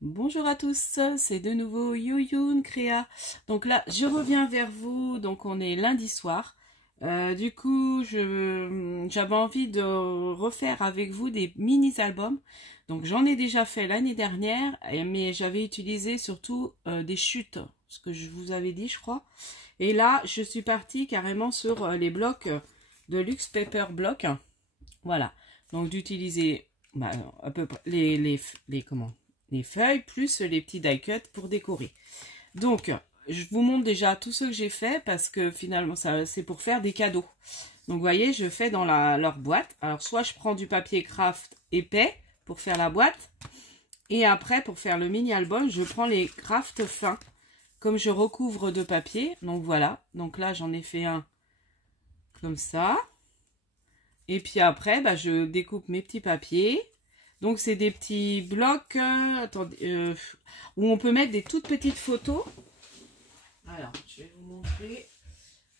Bonjour à tous, c'est de nouveau Yoyoun Créa. Donc là, je reviens vers vous, donc on est lundi soir. Du coup, j'avais envie de refaire avec vous des mini-albums. Donc j'en ai déjà fait l'année dernière, mais j'avais utilisé surtout des chutes, ce que je vous avais dit, je crois. Et là, je suis partie carrément sur les blocs de Luxe Paper Block. Voilà, donc d'utiliser à peu près les feuilles plus les petits die cut pour décorer. Donc, je vous montre déjà tout ce que j'ai fait parce que finalement, c'est pour faire des cadeaux. Donc, vous voyez, je fais dans leur boîte. Alors, soit je prends du papier craft épais pour faire la boîte. Et après, pour faire le mini-album, je prends les craft fins. Comme je recouvre de papier. Donc, voilà. Donc là, j'en ai fait un comme ça. Et puis après, je découpe mes petits papiers. Donc, c'est des petits blocs où on peut mettre des toutes petites photos. Alors, je vais vous montrer.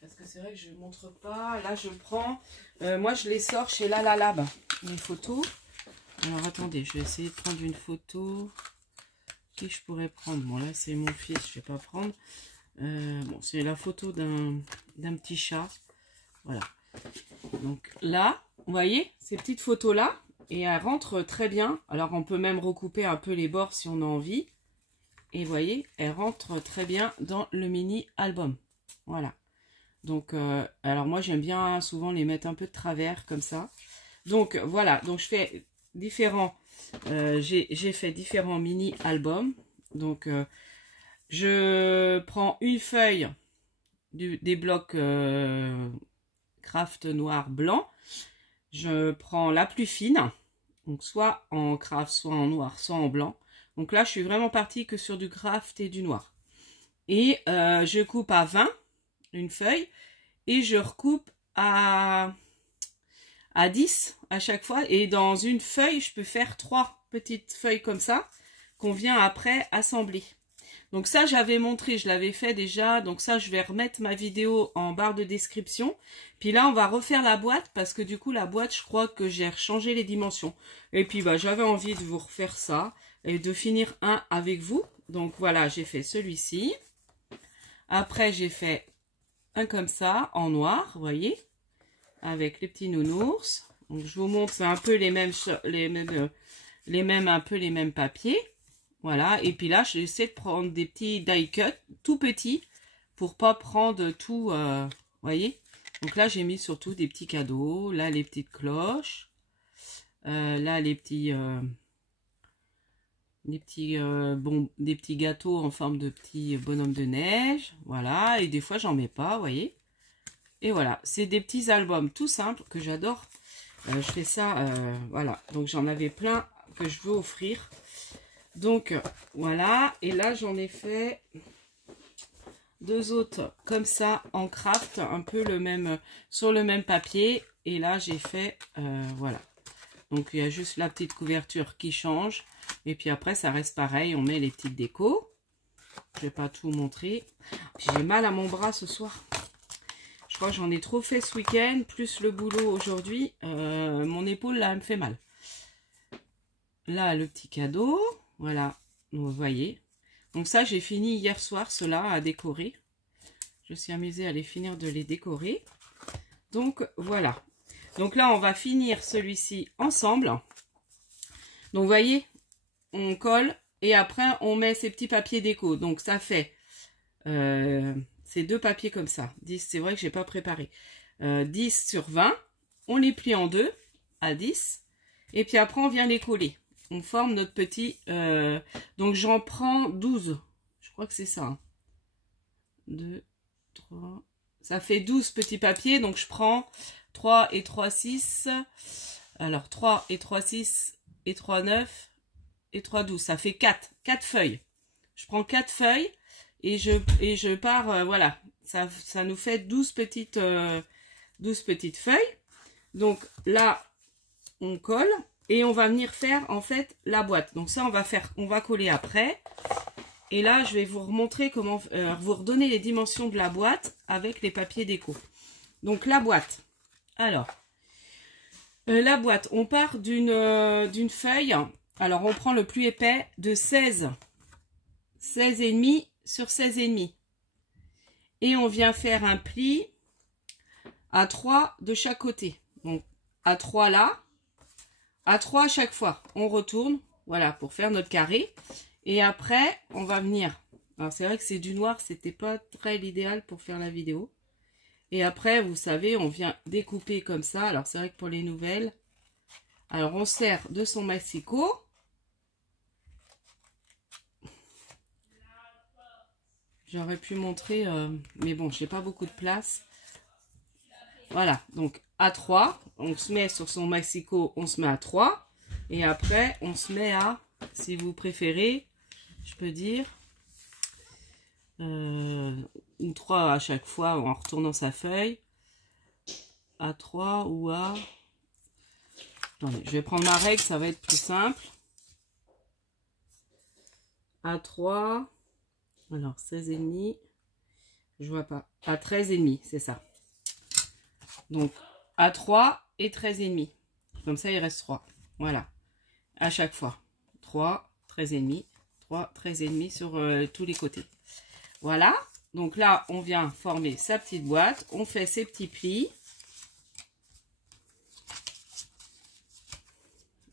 Parce que c'est vrai que je ne montre pas. Là, je prends... moi, je les sors chez Lalalab, mes photos. Alors, attendez, je vais essayer de prendre une photo. Qui je pourrais prendre? Bon, là, c'est mon fils, je ne vais pas prendre. Bon, c'est la photo d'un petit chat. Voilà. Donc là, vous voyez, ces petites photos-là. Et elles rentrent très bien. Alors, on peut même recouper un peu les bords si on a envie. Et vous voyez, elles rentrent très bien dans le mini-album. Voilà. Donc, alors moi, j'aime bien souvent les mettre un peu de travers, comme ça. Donc, voilà. Donc, je fais différents... j'ai fait différents mini-albums. Donc, je prends une feuille des blocs craft noir blanc. Je prends la plus fine, donc soit en craft, soit en noir, soit en blanc. Donc là, je suis vraiment partie que sur du craft et du noir. Et je coupe à 20, une feuille, et je recoupe à 10 à chaque fois. Et dans une feuille, je peux faire 3 petites feuilles comme ça, qu'on vient après assembler. Donc ça, j'avais montré, je l'avais fait déjà. Donc ça, je vais remettre ma vidéo en barre de description. Puis là, on va refaire la boîte parce que du coup, la boîte, je crois que j'ai changé les dimensions. Et puis, j'avais envie de vous refaire ça et de finir un avec vous. Donc voilà, j'ai fait celui-ci. Après, j'ai fait un comme ça, en noir, vous voyez, avec les petits nounours. Donc je vous montre, c'est un peu les mêmes papiers. Voilà, et puis là, j'essaie de prendre des petits die cut tout petits pour pas prendre tout, voyez. Donc là, j'ai mis surtout des petits cadeaux. Là, les petites cloches. Là, des petits gâteaux en forme de petits bonhommes de neige. Voilà, et des fois, j'en mets pas, voyez. Et voilà, c'est des petits albums tout simples que j'adore. Je fais ça, voilà. Donc, j'en avais plein que je veux offrir. Donc, voilà. Et là, j'en ai fait 2 autres comme ça en craft, un peu le même, sur le même papier. Et là, j'ai fait, voilà. Donc, il y a juste la petite couverture qui change. Et puis après, ça reste pareil. On met les petites décos. Je vais pas tout montrer. J'ai mal à mon bras ce soir. Je crois que j'en ai trop fait ce week-end, plus le boulot aujourd'hui. Mon épaule, là, elle me fait mal. Là, le petit cadeau. Voilà, vous voyez. Donc ça, j'ai fini hier soir, cela à décorer. Je suis amusée à les finir de les décorer. Donc, voilà. Donc là, on va finir celui-ci ensemble. Donc, vous voyez, on colle et après, on met ces petits papiers déco. Donc, ça fait ces 2 papiers comme ça. 10, c'est vrai que j'ai pas préparé. 10 sur 20. On les plie en 2 à 10. Et puis après, on vient les coller. On forme notre petit... donc, j'en prends 12. Je crois que c'est ça. 2, 3... Ça fait 12 petits papiers. Donc, je prends 3 et 3, 6. Alors, 3 et 3, 6 et 3, 9 et 3, 12. Ça fait 4. 4 feuilles. Je prends 4 feuilles et je pars... voilà. Ça nous fait 12 petites feuilles. Donc, là, on colle. Et on va venir faire en fait la boîte. Donc ça, on va coller après. Et là, je vais vous remontrer comment vous redonner les dimensions de la boîte avec les papiers déco. Donc la boîte. Alors, la boîte, on part d'une feuille Alors, on prend le plus épais de 16 et demi sur 16 et demi. Et on vient faire un pli à 3 de chaque côté. Donc, à 3 là, à 3 à chaque fois. On retourne, voilà, pour faire notre carré. Et après, on va venir. Alors, c'est vrai que c'est du noir, c'était pas très l'idéal pour faire la vidéo. Et après, vous savez, on vient découper comme ça. Alors, c'est vrai que pour les nouvelles, alors on sert de son massicot. J'aurais pu montrer, mais bon, j'ai pas beaucoup de place. Voilà, donc à 3, on se met sur son massicot, on se met à 3. Et après, on se met à, si vous préférez, je peux dire, une 3 à chaque fois en retournant sa feuille. À 3 ou à... Attendez, je vais prendre ma règle, ça va être plus simple. À 3, alors 16 et demi, je vois pas, à 13 et demi, c'est ça. Donc, à 3 et 13 et demi. Comme ça, il reste 3. Voilà. À chaque fois. 3, 13 et demi. 3, 13 et demi sur tous les côtés. Voilà. Donc là, on vient former sa petite boîte. On fait ses petits plis.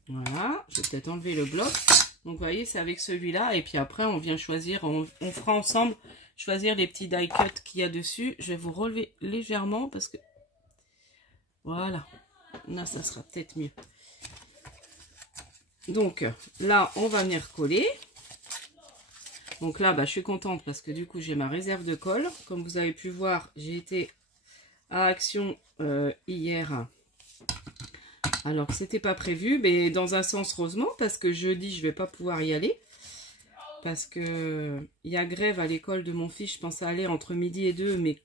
Voilà. Je vais peut-être enlever le bloc. Donc, vous voyez, c'est avec celui-là. Et puis après, on vient choisir. On fera ensemble choisir les petits die cut qu'il y a dessus. Je vais vous relever légèrement parce que... Voilà, là ça sera peut-être mieux. Donc là on va venir coller. Donc là je suis contente parce que du coup j'ai ma réserve de colle. Comme vous avez pu voir, j'ai été à Action hier. Alors c'était pas prévu, mais dans un sens heureusement parce que jeudi je vais pas pouvoir y aller. Parce que il y a grève à l'école de mon fils, je pensais aller entre midi et 2, mais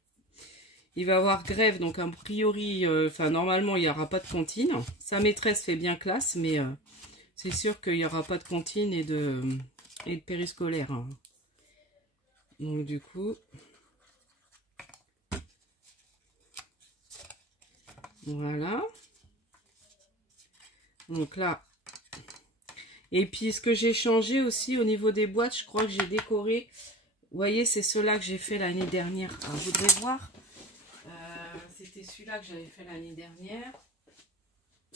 il va avoir grève, donc a priori, normalement, il n'y aura pas de cantine. Sa maîtresse fait bien classe, mais c'est sûr qu'il n'y aura pas de cantine et de périscolaire. Hein. Donc du coup, voilà. Donc là, et puis ce que j'ai changé aussi au niveau des boîtes, je crois que j'ai décoré. Vous voyez, c'est ceux-là que j'ai fait l'année dernière. Alors, vous devrez voir. C'était celui-là que j'avais fait l'année dernière.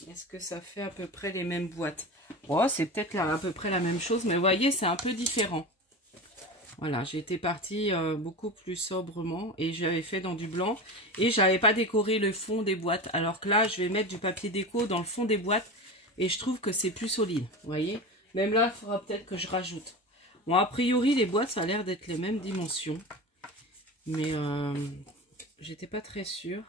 Est-ce que ça fait à peu près les mêmes boîtes? Oh, c'est peut-être à peu près la même chose, mais vous voyez, c'est un peu différent. Voilà, j'ai été partie beaucoup plus sobrement et j'avais fait dans du blanc. Et j'avais pas décoré le fond des boîtes. Alors que là, je vais mettre du papier déco dans le fond des boîtes et je trouve que c'est plus solide. Vous voyez? Même là, il faudra peut-être que je rajoute. Bon, a priori, les boîtes, ça a l'air d'être les mêmes dimensions. Mais j'étais pas très sûre.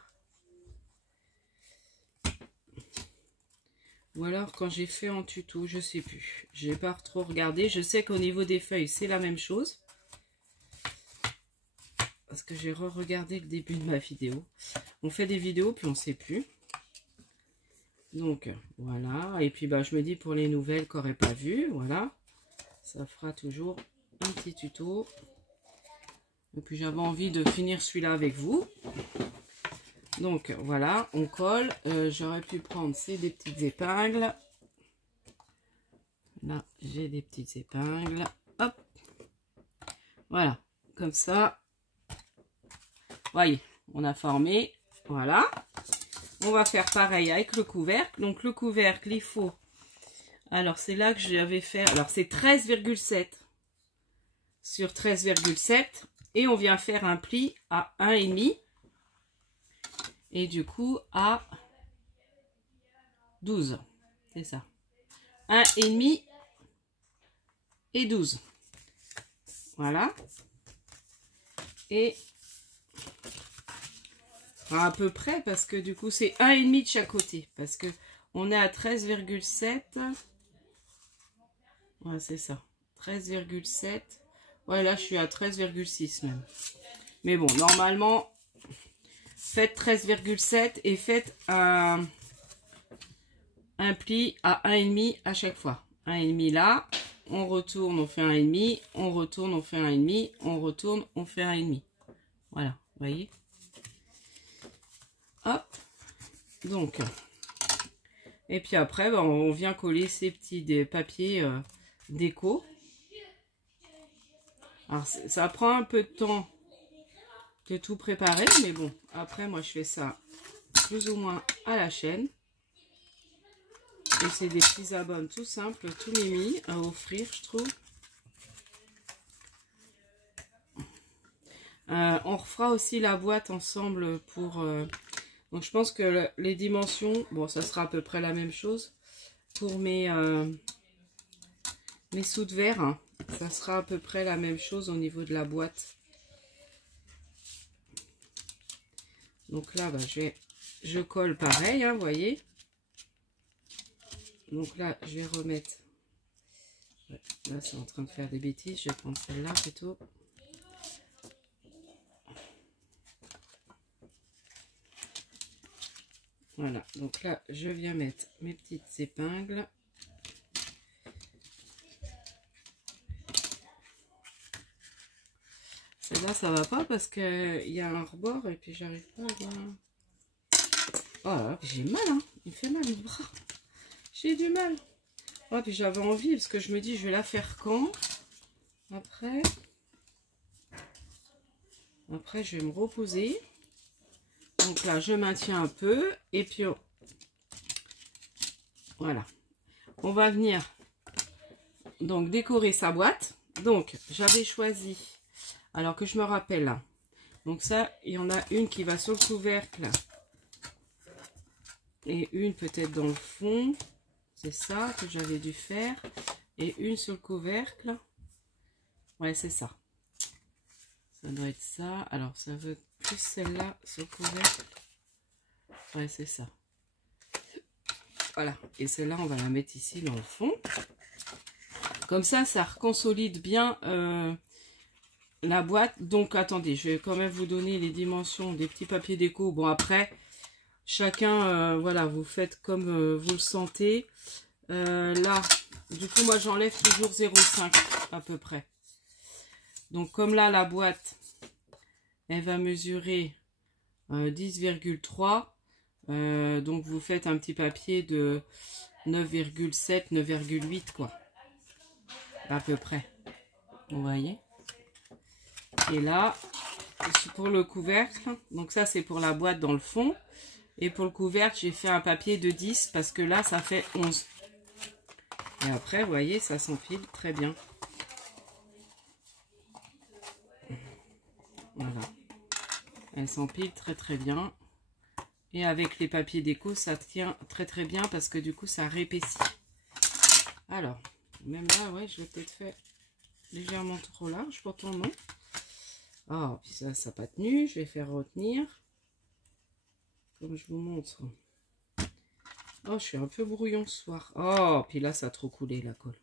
Ou alors quand j'ai fait en tuto, je sais plus. J'ai pas trop regardé. Je sais qu'au niveau des feuilles, c'est la même chose. Parce que j'ai re-regardé le début de ma vidéo. On fait des vidéos, puis on sait plus. Donc, voilà. Et puis, je me dis pour les nouvelles qu'on n'aurait pas vu, voilà. Ça fera toujours un petit tuto. Et puis, j'avais envie de finir celui-là avec vous. Donc voilà, on colle. J'aurais pu prendre des petites épingles. Là, j'ai des petites épingles. Hop. Voilà, comme ça. Voyez, on a formé. Voilà. On va faire pareil avec le couvercle. Donc le couvercle, il faut... Alors c'est là que j'avais fait... Alors c'est 13,7 sur 13,7. Et on vient faire un pli à 1,5. Et du coup, à 12. C'est ça. 1,5 et 12. Voilà. Et à peu près, parce que du coup, c'est 1,5 de chaque côté. Parce que on est à 13,7. Ouais, c'est ça. 13,7. Ouais, là, je suis à 13,6 même. Mais bon, normalement... Faites 13,7 et faites un pli à 1,5 à chaque fois. 1,5 là, on retourne, on fait 1,5, on retourne, on fait 1,5, on retourne, on fait 1,5. Voilà, vous voyez. Hop. Donc, Et puis après, ben, on vient coller ces petits papiers déco. Alors, ça prend un peu de temps de tout préparer, mais bon, après, moi, je fais ça plus ou moins à la chaîne. Et c'est des petits albums tout simples, tout mimi à offrir, je trouve. On refera aussi la boîte ensemble pour... donc, je pense que les dimensions, bon, ça sera à peu près la même chose. Pour mes sous de verre, hein, ça sera à peu près la même chose au niveau de la boîte. Donc là, bah, je colle pareil, hein, vous voyez. Donc là, je vais remettre... Ouais, là, c'est en train de faire des bêtises. Je vais prendre celle-là plutôt. Voilà, donc là, je viens mettre mes petites épingles. Celle-là, ça va pas parce qu'il y a un rebord et puis j'arrive pas à voir. Oh là là, j'ai mal, hein. Il me fait mal mon bras. J'ai du mal. Oh, puis j'avais envie parce que je me dis, je vais la faire quand? Après, je vais me reposer. Donc là, je maintiens un peu. Et puis, voilà. On va venir donc décorer sa boîte. Donc, j'avais choisi, alors que je me rappelle, donc ça, il y en a une qui va sur le couvercle. Et une peut-être dans le fond. C'est ça que j'avais dû faire. Et une sur le couvercle. Ouais, c'est ça. Ça doit être ça. Alors, ça veut plus celle-là sur le couvercle. Ouais, c'est ça. Voilà. Et celle-là, on va la mettre ici dans le fond. Comme ça, ça reconsolide bien la boîte. Donc, attendez, je vais quand même vous donner les dimensions des petits papiers déco. Bon, après, chacun, voilà, vous faites comme vous le sentez. Là, du coup, moi, j'enlève toujours 0,5 à peu près. Donc, comme là, la boîte, elle va mesurer 10,3. Donc, vous faites un petit papier de 9,7, 9,8, quoi. À peu près. Vous voyez? Et là, pour le couvercle, donc ça, c'est pour la boîte dans le fond. Et pour le couvercle, j'ai fait un papier de 10 parce que là, ça fait 11. Et après, vous voyez, ça s'empile très bien. Voilà. Elle s'empile très très bien. Et avec les papiers déco, ça tient très très bien parce que du coup, ça réépaissit. Alors, même là, ouais, je l'ai peut-être fait légèrement trop large, pourtant non. Ah, puis ça n'a pas tenu. Je vais faire retenir. Comme je vous montre. Oh, je suis un peu brouillon ce soir. Oh, puis là, ça a trop coulé la colle.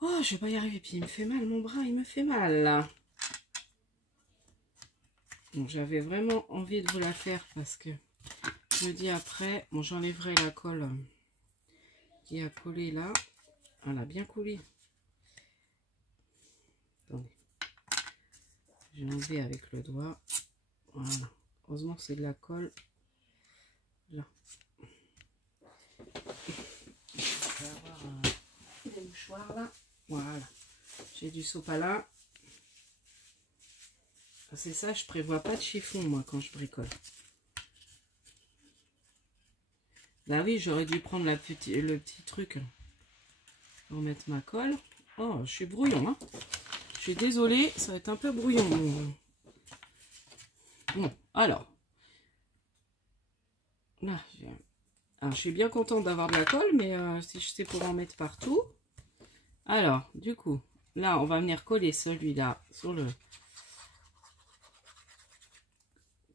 Oh, je vais pas y arriver. Puis il me fait mal, mon bras, il me fait mal là. Donc, j'avais vraiment envie de vous la faire parce que je me dis après, bon, j'enlèverai la colle qui a collé là. Elle a bien collé. Attendez. J'ai enlevé avec le doigt. Voilà. Heureusement, c'est de la colle. Là. Je vais avoir des mouchoirs là. Voilà. J'ai du sopalin. C'est ça, je prévois pas de chiffon, moi, quand je bricole. Bah oui, j'aurais dû prendre le petit truc pour mettre ma colle. Oh, je suis brouillon, hein. Je suis désolée, ça va être un peu brouillon. Bon, alors. Là, alors, je suis bien contente d'avoir de la colle, mais si je sais pour en mettre partout. Alors, du coup, là, on va venir coller celui-là sur le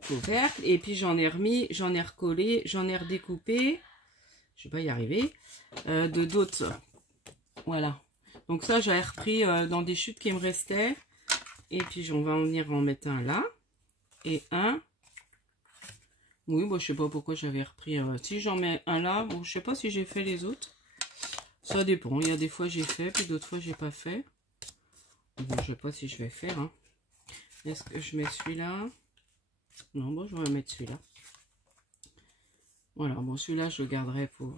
couvercle. Et puis, j'en ai remis, j'en ai recollé, j'en ai redécoupé. Je vais pas y arriver. De d'autres. Voilà. Donc ça, j'avais repris dans des chutes qui me restaient. Et puis, on va en venir en mettre un là. Et un. Oui, bon, je sais pas pourquoi j'avais repris. Si j'en mets un là, bon, je sais pas si j'ai fait les autres. Ça dépend. Il y a des fois j'ai fait, puis d'autres fois j'ai pas fait. Bon, je sais pas si je vais faire. Hein. Est-ce que je mets celui-là? Non, bon, je vais mettre celui-là. Voilà, bon, celui-là, je le garderai pour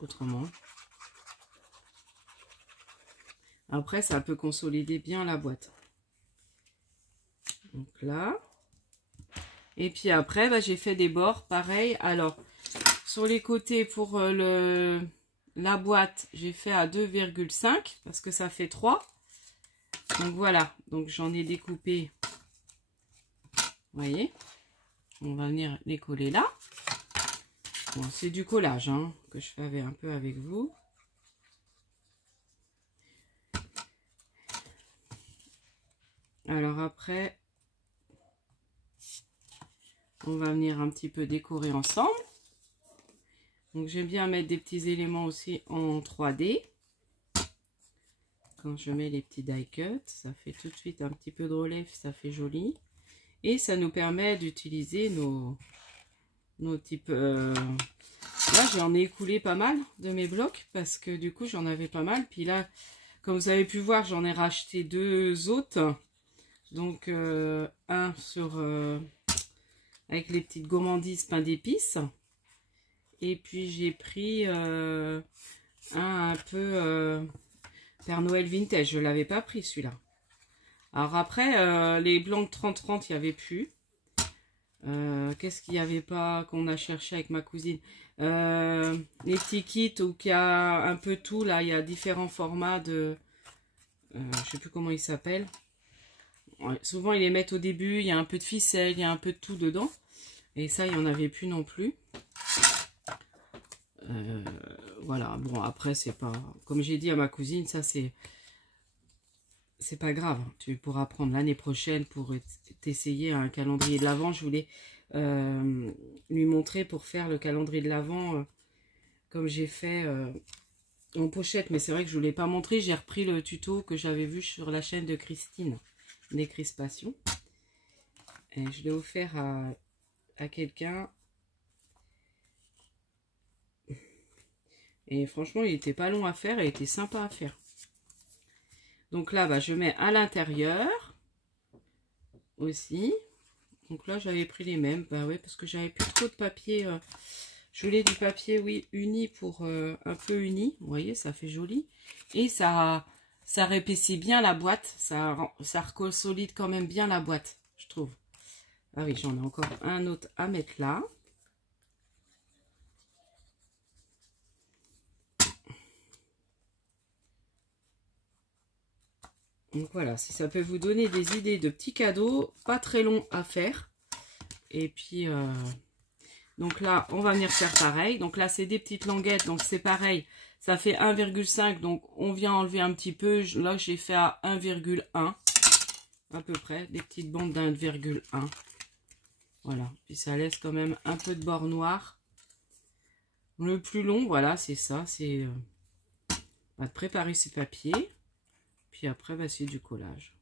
autrement. Après, ça peut consolider bien la boîte. Donc là. Et puis après, bah, j'ai fait des bords, pareil. Alors, sur les côtés, pour la boîte, j'ai fait à 2,5 parce que ça fait 3. Donc voilà, donc j'en ai découpé. Vous voyez, on va venir les coller là. Bon, c'est du collage hein, que je fais un peu avec vous. Alors après, on va venir un petit peu décorer ensemble. Donc j'aime bien mettre des petits éléments aussi en 3D. Quand je mets les petits die cuts, ça fait tout de suite un petit peu de relief, ça fait joli. Et ça nous permet d'utiliser nos types... Là, j'en ai écoulé pas mal de mes blocs parce que du coup, j'en avais pas mal. Puis là, comme vous avez pu voir, j'en ai racheté 2 autres. Donc, un sur... avec les petites gourmandises pain d'épices. Et puis, j'ai pris un peu Père Noël vintage. Je ne l'avais pas pris, celui-là. Alors après, les blancs de 30-30, il n'y avait plus. Qu'est-ce qu'il n'y avait pas qu'on a cherché avec ma cousine, les petits kits où il y a un peu tout là, il y a différents formats de je sais plus comment ils s'appellent. Ouais, souvent ils les mettent au début, il y a un peu de ficelle, il y a un peu de tout dedans et ça il n'y en avait plus non plus. Voilà, bon après c'est pas, comme j'ai dit à ma cousine, ça c'est pas grave, tu pourras prendre l'année prochaine pour t'essayer un calendrier de l'Avent. Je voulais lui montrer pour faire le calendrier de l'Avent comme j'ai fait en pochette, mais c'est vrai que je ne vous l'ai pas montré. J'ai repris le tuto que j'avais vu sur la chaîne de Christine, des Crispations, et je l'ai offert à quelqu'un. Et franchement, il était pas long à faire et il était sympa à faire. Donc là, bah, je mets à l'intérieur aussi. Donc là, j'avais pris les mêmes. Bah ouais, parce que j'avais plus trop de papier. Je voulais du papier, oui, uni pour un peu uni. Vous voyez, ça fait joli. Et ça réépaissit bien la boîte. Ça reconsolide quand même bien la boîte, je trouve. Ah oui, j'en ai encore un autre à mettre là. Donc voilà, si ça peut vous donner des idées de petits cadeaux, pas très longs à faire. Et puis, donc là, on va venir faire pareil. Donc là, c'est des petites languettes, donc c'est pareil. Ça fait 1,5, donc on vient enlever un petit peu. Là, j'ai fait à 1,1, à peu près, des petites bandes d'1,1. Voilà, puis ça laisse quand même un peu de bord noir. Le plus long, voilà, c'est ça, c'est de préparer ses papiers. Puis après, bah, c'est du collage.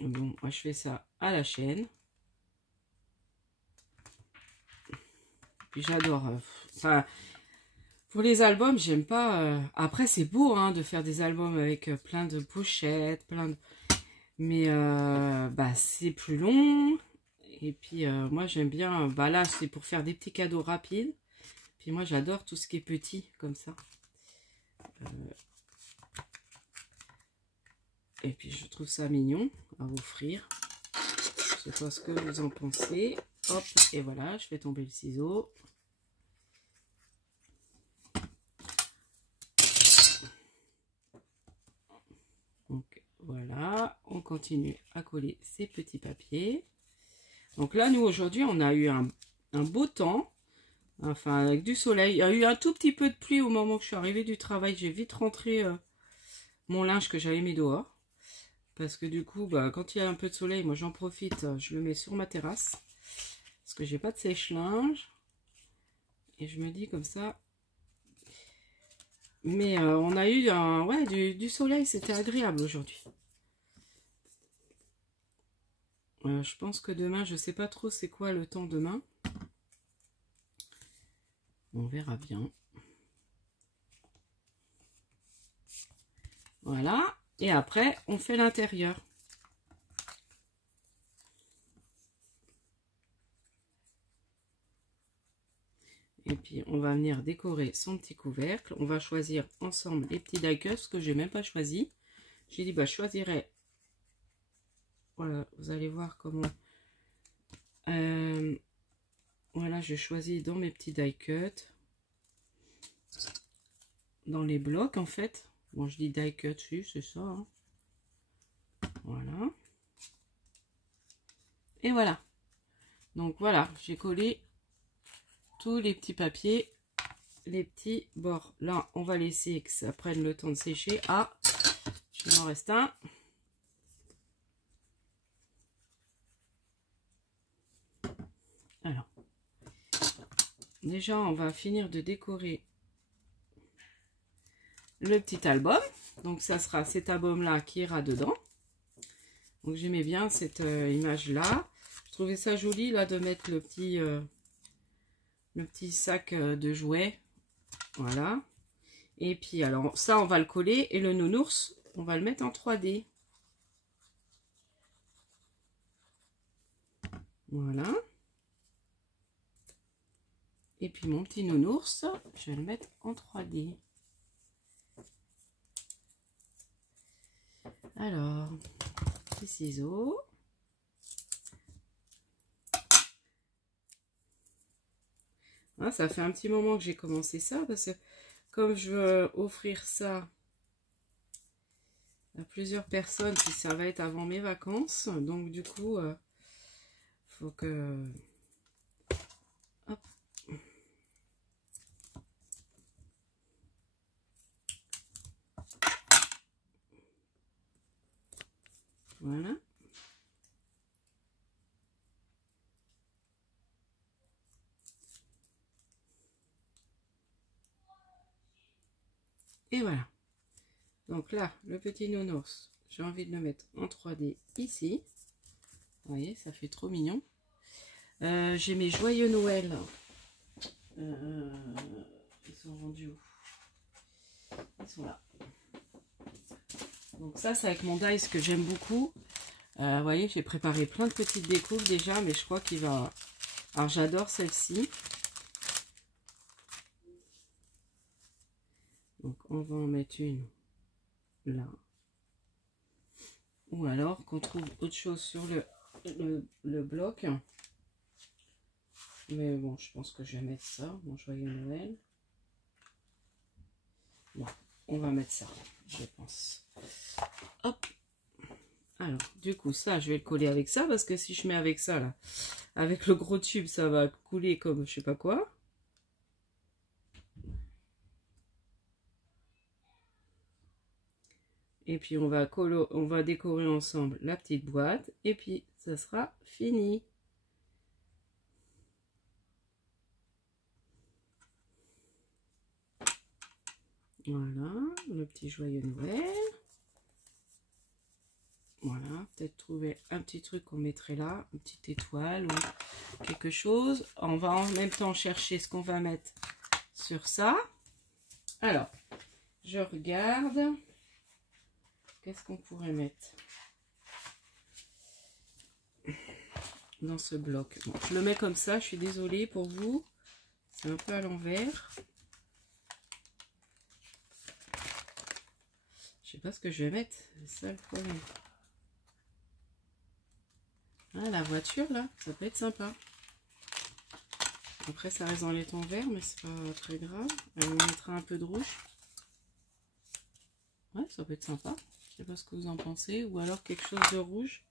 Bon, moi je fais ça à la chaîne. Puis j'adore. Enfin, pour les albums, j'aime pas. Après, c'est beau hein, de faire des albums avec plein de pochettes, plein de. Mais bah, c'est plus long. Et puis moi j'aime bien. Bah là, c'est pour faire des petits cadeaux rapides. Puis moi j'adore tout ce qui est petit comme ça. Et puis je trouve ça mignon à offrir. Je sais pas ce que vous en pensez. Hop, et voilà, je fais tomber le ciseau. Donc voilà, on continue à coller ces petits papiers. Donc là, nous aujourd'hui, on a eu un beau temps. Enfin, avec du soleil. Il y a eu un tout petit peu de pluie au moment que je suis arrivée du travail. J'ai vite rentré mon linge que j'avais mis dehors. Parce que du coup, bah, quand il y a un peu de soleil, moi j'en profite, je le mets sur ma terrasse. Parce que j'ai pas de sèche-linge. Et je me dis comme ça. Mais on a eu du soleil, c'était agréable aujourd'hui. Je pense que demain, je sais pas trop c'est quoi le temps demain. On verra bien. Voilà. Et après, on fait l'intérieur. puis on va venir décorer son petit couvercle. On va choisir ensemble les petits die cuts que j'ai même pas choisi. J'ai dit bah je choisirais. Voilà, vous allez voir comment. Voilà, je choisis dans mes petits die cuts. Dans les blocs en fait. Bon, je dis die cut, c'est ça. Hein. Voilà. Et voilà. Donc voilà, j'ai collé tous les petits papiers, les petits bords. Là, on va laisser que ça prenne le temps de sécher. Ah, il m'en reste un. Alors, déjà, on va finir de décorer le petit album. Donc, ça sera cet album-là qui ira dedans. Donc, j'aimais bien cette image-là. Je trouvais ça joli, là, de mettre le petit sac de jouets. Voilà. Et puis, alors, ça, on va le coller. Et le nounours, on va le mettre en 3D. Voilà. Et puis, mon petit nounours, je vais le mettre en 3D. Alors, petit ciseaux. Ah, ça fait un petit moment que j'ai commencé ça parce que comme je veux offrir ça à plusieurs personnes, puis ça va être avant mes vacances, donc du coup, faut que... Hop. Voilà. Et voilà. Donc là, le petit nounours, j'ai envie de le mettre en 3D ici. Vous voyez, ça fait trop mignon. J'ai mes joyeux Noël. Ils sont rendus où? Ils sont là. Donc ça, c'est avec mon dice que j'aime beaucoup. Vous voyez, j'ai préparé plein de petites découpes déjà, mais je crois qu'il va... Alors, j'adore celle-ci. Donc, on va en mettre une là. Ou alors qu'on trouve autre chose sur le bloc. Mais bon, je pense que je vais mettre ça, mon joyeux Noël. Bon, on va mettre ça, je pense. Hop. Alors, du coup, ça, je vais le coller avec ça, parce que si je mets avec ça, là, avec le gros tube, ça va couler comme je sais pas quoi. Et puis, on va décorer ensemble la petite boîte, et puis, ça sera fini. Voilà, le petit joyeux Noël. Voilà, peut-être trouver un petit truc qu'on mettrait là, une petite étoile ou quelque chose. On va en même temps chercher ce qu'on va mettre sur ça. Alors, je regarde. Qu'est-ce qu'on pourrait mettre dans ce bloc? Bon, je le mets comme ça, je suis désolée pour vous. C'est un peu à l'envers. Je sais pas ce que je vais mettre, c'est ça le problème. Ah, la voiture là, ça peut être sympa. Après ça reste dans les tons verts, mais c'est pas très grave. On mettra un peu de rouge. Ouais, ça peut être sympa. Je sais pas ce que vous en pensez. Ou alors quelque chose de rouge.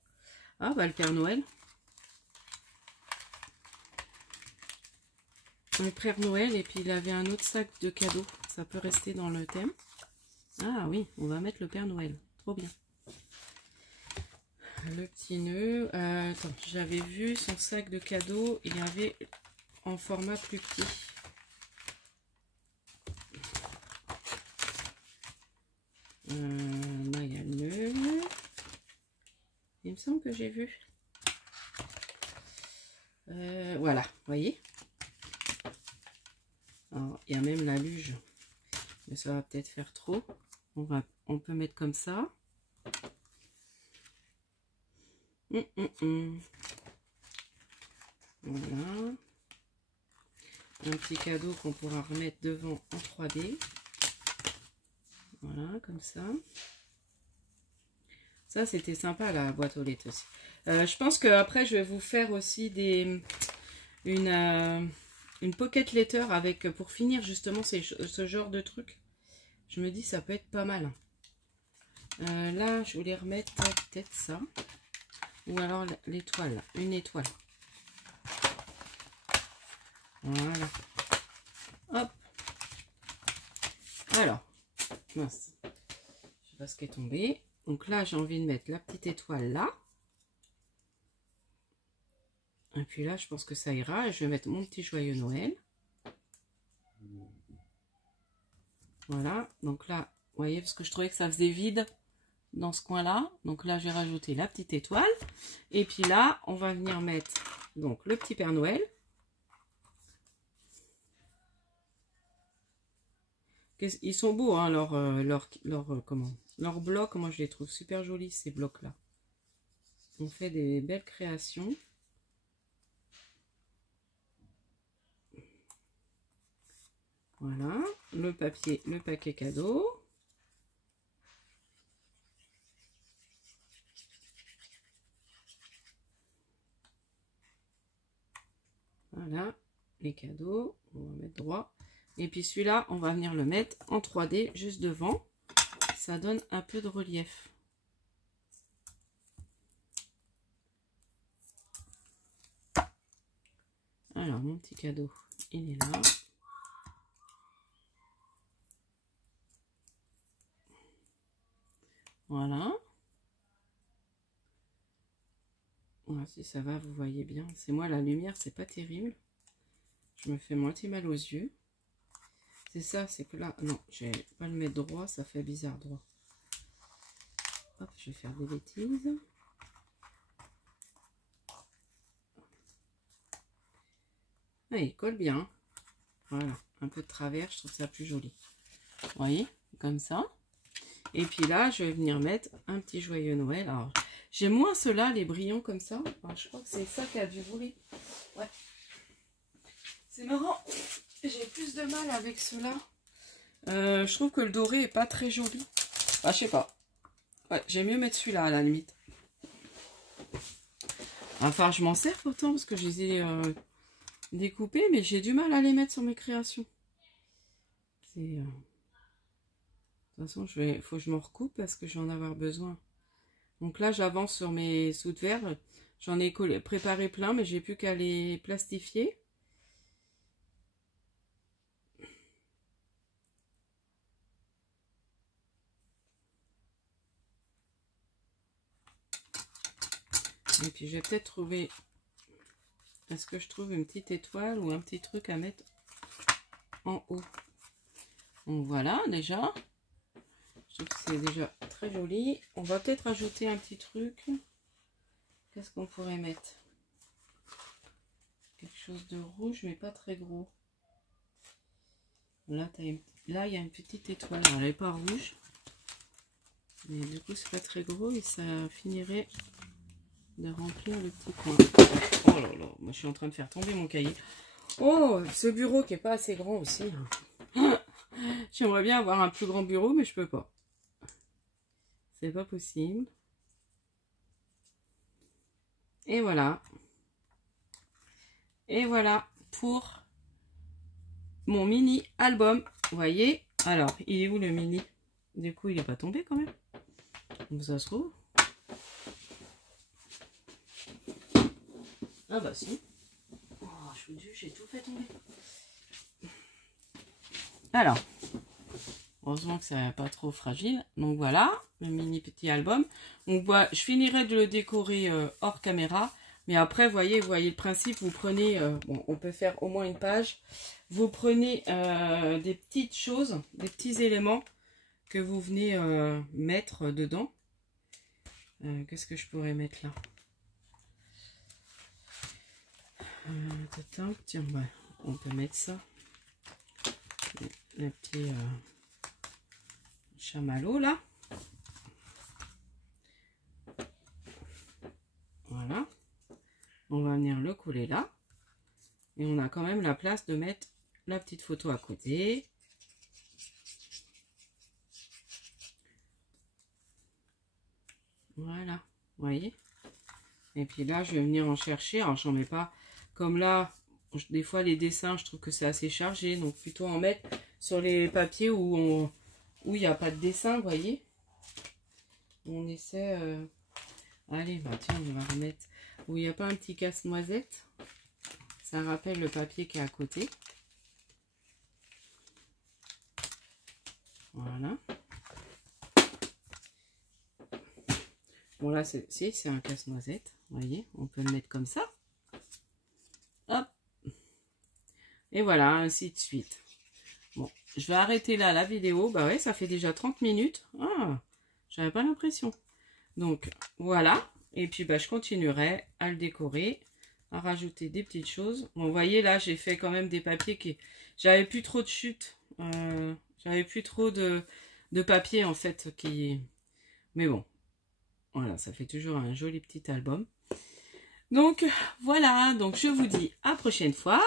Ah bah le Père Noël. Le Père Noël, et puis il avait un autre sac de cadeaux. Ça peut rester dans le thème. Ah oui, on va mettre le Père Noël. Trop bien. Le petit nœud. Attends, j'avais vu son sac de cadeaux. Il y avait en format plus petit. Là, il y a le nœud. Il me semble que j'ai vu. Voilà, vous voyez. Alors, il y a même la luge. Mais ça va peut-être faire trop. On peut mettre comme ça. Voilà. un petit cadeau qu'on pourra remettre devant en 3D. Voilà, comme ça. Ça, c'était sympa, la boîte aux lettres aussi. Je pense qu'après, je vais vous faire aussi une pocket letter avec, pour finir justement ce genre de truc. Je me dis, ça peut être pas mal. Là, je voulais remettre peut-être ça. Ou alors l'étoile, une étoile. Voilà. Hop. Alors, mince. Je sais pas ce qui est tombé. Donc là, j'ai envie de mettre la petite étoile là. Et puis là, je pense que ça ira. Et je vais mettre mon petit joyeux Noël. Voilà. Donc là, vous voyez, parce que je trouvais que ça faisait vide dans ce coin-là. Donc là, j'ai rajouté la petite étoile. Et puis là, on va venir mettre donc le petit Père Noël. Ils sont beaux, hein, leurs blocs. Moi, je les trouve super jolis, ces blocs-là. On fait des belles créations. Voilà, le papier, le paquet cadeau. Voilà, les cadeaux. On va mettre droit. Et puis celui-là, on va venir le mettre en 3D juste devant. Ça donne un peu de relief. Alors, mon petit cadeau, il est là. Voilà. Voilà, si ça va, vous voyez bien. C'est moi, la lumière, c'est pas terrible. Je me fais moitié mal aux yeux. C'est ça, c'est que là, non, je vais pas le mettre droit, ça fait bizarre droit. Hop, je vais faire des bêtises. Ah, il colle bien. Voilà, un peu de travers, je trouve ça plus joli. Vous voyez, comme ça. Et puis là, je vais venir mettre un petit joyeux Noël. Alors, j'ai moins ceux-là, les brillants comme ça. Alors, je crois que c'est ça qui a dû voler. Ouais. C'est marrant. J'ai plus de mal avec ceux-là. Je trouve que le doré est pas très joli. Ah, je sais pas. Ouais, j'aime mieux mettre celui-là à la limite. Enfin, je m'en sers pourtant parce que je les ai découpés, mais j'ai du mal à les mettre sur mes créations. De toute façon, faut que je m'en recoupe parce que je vais en avoir besoin. Donc là, j'avance sur mes sous de verre. J'en ai préparé plein, mais j'ai plus qu'à les plastifier. Et puis je vais peut-être trouver, est-ce que je trouve une petite étoile ou un petit truc à mettre en haut. Donc voilà, déjà. Je trouve que c'est déjà très joli. On va peut-être ajouter un petit truc. Qu'est-ce qu'on pourrait mettre? Quelque chose de rouge, mais pas très gros. Là, là il y a une petite étoile. Alors, elle n'est pas rouge. Mais du coup, c'est pas très gros et ça finirait de remplir le petit coin. Oh là là, moi je suis en train de faire tomber mon cahier. Oh, ce bureau qui est pas assez grand aussi. J'aimerais bien avoir un plus grand bureau, mais je peux pas. C'est pas possible. Et voilà. Et voilà pour mon mini album. Vous voyez? Alors, il est où le mini? Du coup, il n'est pas tombé quand même. Donc ça se trouve. Ah bah si. Oh, je vous dis, j'ai tout fait tomber. Alors, heureusement que ça n'est pas trop fragile. Donc voilà, le mini petit album. Donc voilà, je finirai de le décorer hors caméra. Mais après, vous voyez le principe. Vous prenez, bon, on peut faire au moins une page. Vous prenez des petites choses, des petits éléments que vous venez mettre dedans. Qu'est-ce que je pourrais mettre là? Tiens, ouais, on peut mettre ça. Le petit chamallow là. Voilà. On va venir le coller là. Et on a quand même la place de mettre la petite photo à côté. Voilà, vous voyez. Et puis là, je vais venir en chercher. Alors, j'en mets pas comme là. Des fois, les dessins, je trouve que c'est assez chargé. Donc, plutôt en mettre sur les papiers où il n'y a pas de dessin, vous voyez. On essaie... Allez, bah tiens, on va remettre... Où il n'y a pas un petit casse-noisette. Ça rappelle le papier qui est à côté. Voilà. Bon, là, c'est un casse-noisette. Vous voyez, on peut le mettre comme ça. Hop. Et voilà, ainsi de suite. Bon, je vais arrêter là la vidéo. Bah ouais, ça fait déjà 30 minutes. Ah, j'avais pas l'impression. Donc, voilà. Et puis, bah, je continuerai à le décorer, à rajouter des petites choses. Bon, vous voyez, là, j'ai fait quand même des papiers qui... J'avais plus trop de chutes. J'avais plus trop de papier, en fait, qui... Mais bon. Voilà, ça fait toujours un joli petit album. Donc, voilà. Donc, je vous dis à la prochaine fois.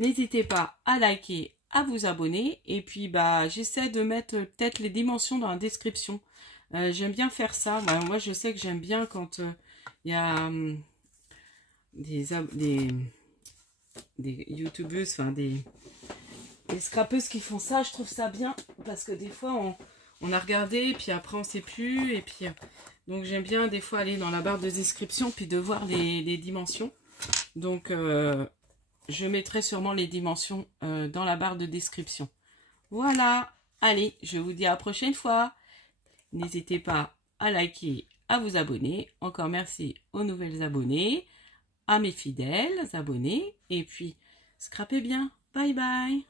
N'hésitez pas à liker, à vous abonner. Et puis, bah, j'essaie de mettre peut-être les dimensions dans la description. J'aime bien faire ça. Bah, moi, je sais que j'aime bien quand il y a des youtubeuses, enfin des scrapeuses qui font ça. Je trouve ça bien parce que des fois, on a regardé et puis après, on ne sait plus. Et puis, donc, j'aime bien des fois aller dans la barre de description puis de voir les dimensions. Donc, je mettrai sûrement les dimensions dans la barre de description. Voilà. Allez, je vous dis à la prochaine fois. N'hésitez pas à liker, à vous abonner. Encore merci aux nouvelles abonnés, à mes fidèles abonnés. Et puis, scrapez bien. Bye bye.